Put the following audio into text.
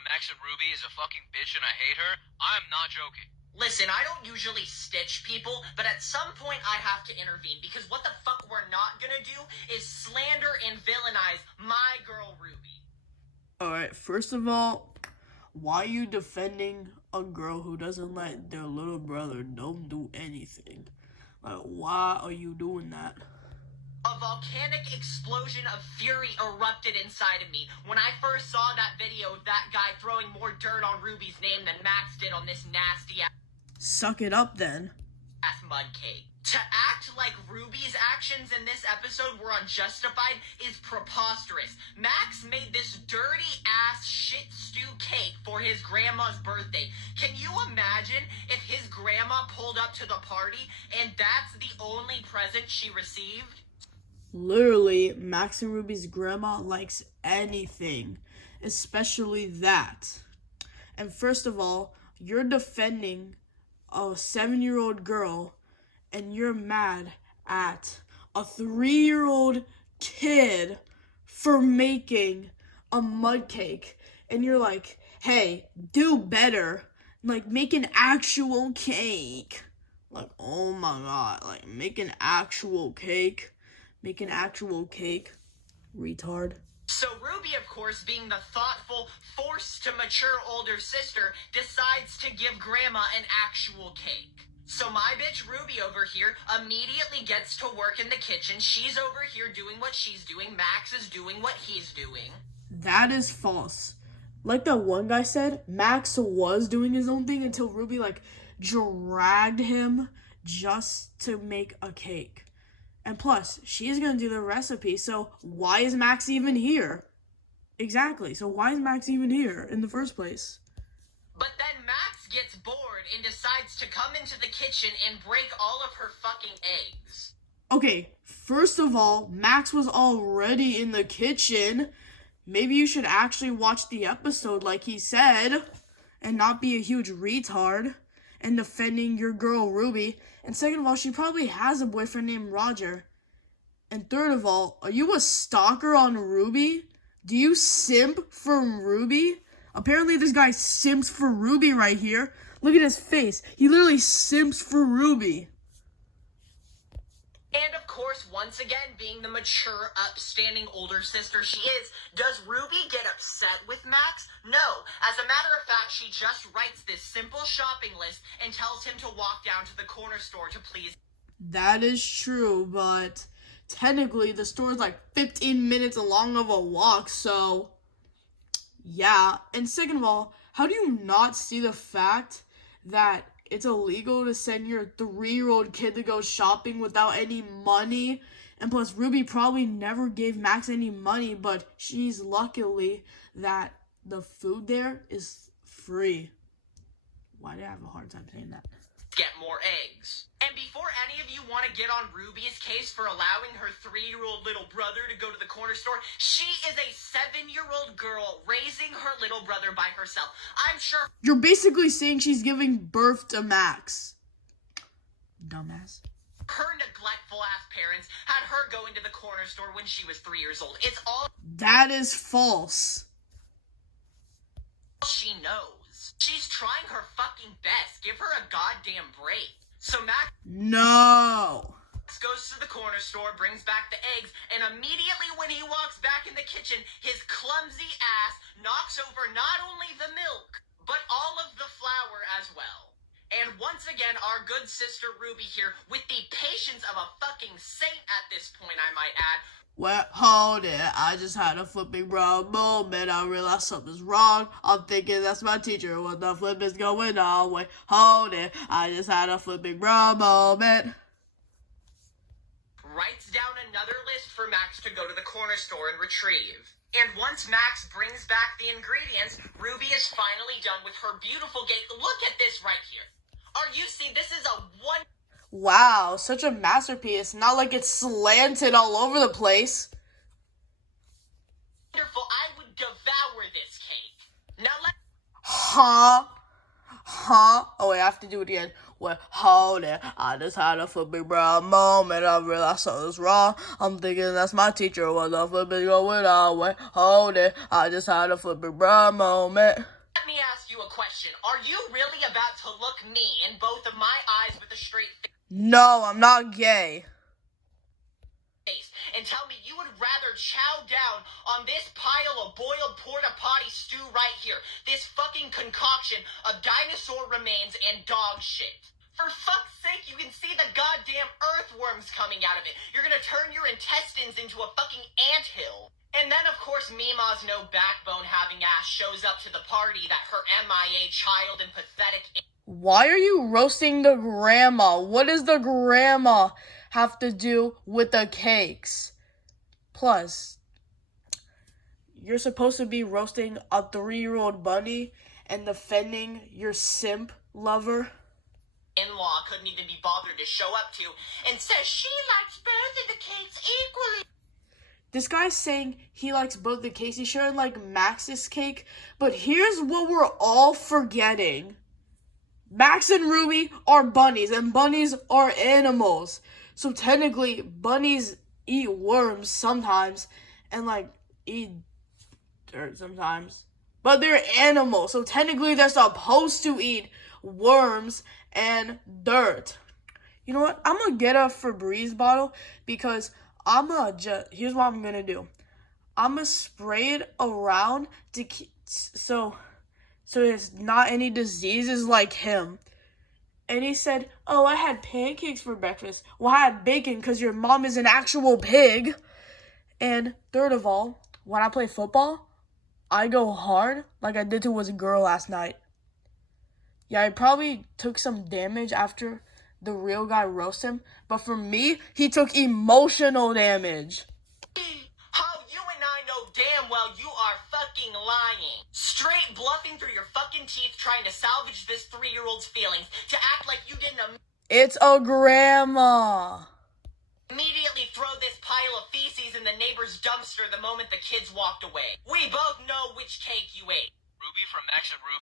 from Max and Ruby is a fucking bitch and I hate her, I'm not joking. Listen, I don't usually stitch people, but at some point I have to intervene because what the fuck we're not gonna do is slander and villainize my girl Ruby. Alright, first of all, why are you defending a girl who doesn't let their little brother don't do anything? Like, why are you doing that? A volcanic explosion of fury erupted inside of me when I first saw that video of that guy throwing more dirt on Ruby's name than Max did on this nasty Suck it up then. ass mud cake. To act like Ruby's actions in this episode were unjustified is preposterous. Max made this dirty ass shit stew cake for his grandma's birthday. Can you imagine if his grandma pulled up to the party and that's the only present she received? Literally, Max and Ruby's grandma likes anything, especially that. And first of all, you're defending a 7-year-old girl and you're mad at a 3-year-old kid for making a mud cake. And you're like, hey, do better. Like, make an actual cake. Like, oh my god, like, make an actual cake. Make an actual cake, retard. So Ruby, of course, being the thoughtful, forced to mature older sister, decides to give Grandma an actual cake. So my bitch Ruby over here immediately gets to work in the kitchen. She's over here doing what she's doing. Max is doing what he's doing. That is false. Like that one guy said, Max was doing his own thing until Ruby, like, dragged him just to make a cake. And plus, she's going to do the recipe, so why is Max even here? Exactly, so why is Max even here in the first place? But then Max gets bored and decides to come into the kitchen and break all of her fucking eggs. Okay, first of all, Max was already in the kitchen. Maybe you should actually watch the episode like he said, and not be a huge retard and defending your girl Ruby. And second of all, she probably has a boyfriend named Roger. And third of all, are you a stalker on Ruby? Do you simp for Ruby? Apparently this guy simps for Ruby right here. Look at his face. He literally simps for Ruby. And of course, once again, being the mature, upstanding older sister she is, does Ruby get upset with Max? No. As a matter of fact, she just writes this simple shopping list and tells him to walk down to the corner store to please. That is true, but technically the store is like 15 minutes long of a walk, so yeah. And second of all, how do you not see the fact that it's illegal to send your 3-year-old kid to go shopping without any money? And plus, Ruby probably never gave Max any money, but she's luckily that the food there is free. Why did I have a hard time saying that? Get more eggs. And before any of you want to get on Ruby's case for allowing her 3-year-old little brother to go to the corner store, she is a 7-year-old girl raising her little brother by herself. I'm sure You're basically saying she's giving birth to Max. Dumbass. her neglectful ass parents had her go into the corner store when she was 3 years old. It's all That is false. she knows. She's trying her fucking best. Give her a goddamn break. So Max No. goes to the corner store, brings back the eggs, and immediately when he walks back in the kitchen, his clumsy ass knocks over not only the milk, but all of the flour as well. And once again, our good sister Ruby here, with the patience of a fucking saint at this point, I might add. Well, hold it. I just had a flipping bro moment. I realized something's wrong. I'm thinking that's my teacher. What the flip is going on? Wait, hold it. I just had a flipping bro moment. Writes down another list for Max to go to the corner store and retrieve. And once Max brings back the ingredients, Ruby is finally done with her beautiful cake. Look at this right here. Are you seeing? This is a one. Wow, such a masterpiece. Not like it's slanted all over the place. Wonderful. I would devour this cake. Now let. Huh? Oh, wait, I have to do it again. Well, hold it. I just had a flipping brown moment. I realized something was wrong. I'm thinking that's my teacher. What the flipping going on? Wait, hold it. I just had a flipping brown moment. Let me ask you a question. Are you really about to look me in both of my eyes with a straight No, I'm not gay. face and tell me you would rather chow down on this pile of boiled porta potty stew right here? This fucking concoction of dinosaur remains and dog shit. For fuck's sake, you can see the goddamn earthworms coming out of it. You're gonna turn your intestines into a fucking anthill. And then, of course, Mima's no backbone having ass shows up to the party that her MIA child and pathetic. Why are you roasting the grandma? What does the grandma have to do with the cakes? Plus, you're supposed to be roasting a 3-year-old bunny and defending your simp lover. In-law couldn't even be bothered to show up to and says she likes both of the cakes equally. This guy's saying he likes both the cakes. He shouldn't like Max's cake. But here's what we're all forgetting. Max and Ruby are bunnies, and bunnies are animals. So technically, bunnies eat worms sometimes, and like eat dirt sometimes. But they're animals, so technically they're supposed to eat worms and dirt. You know what? I'm gonna get a Febreze bottle because here's what I'm gonna do. I'm gonna spray it around to so there's not any diseases like him. And he said, "Oh, I had pancakes for breakfast." Well, I had bacon because your mom is an actual pig. And third of all, when I play football, I go hard like I did to a girl last night. Yeah, I probably took some damage after the real guy roasted him. But for me, he took emotional damage. How you and I know damn well you are fucking lying. Straight bluffing through your fucking teeth trying to salvage this 3-year-old's feelings to act like you didn't It's a grandma. immediately throw this pile of feces in the neighbor's dumpster the moment the kids walked away. We both know which cake you ate. Ruby from Max and Ruby.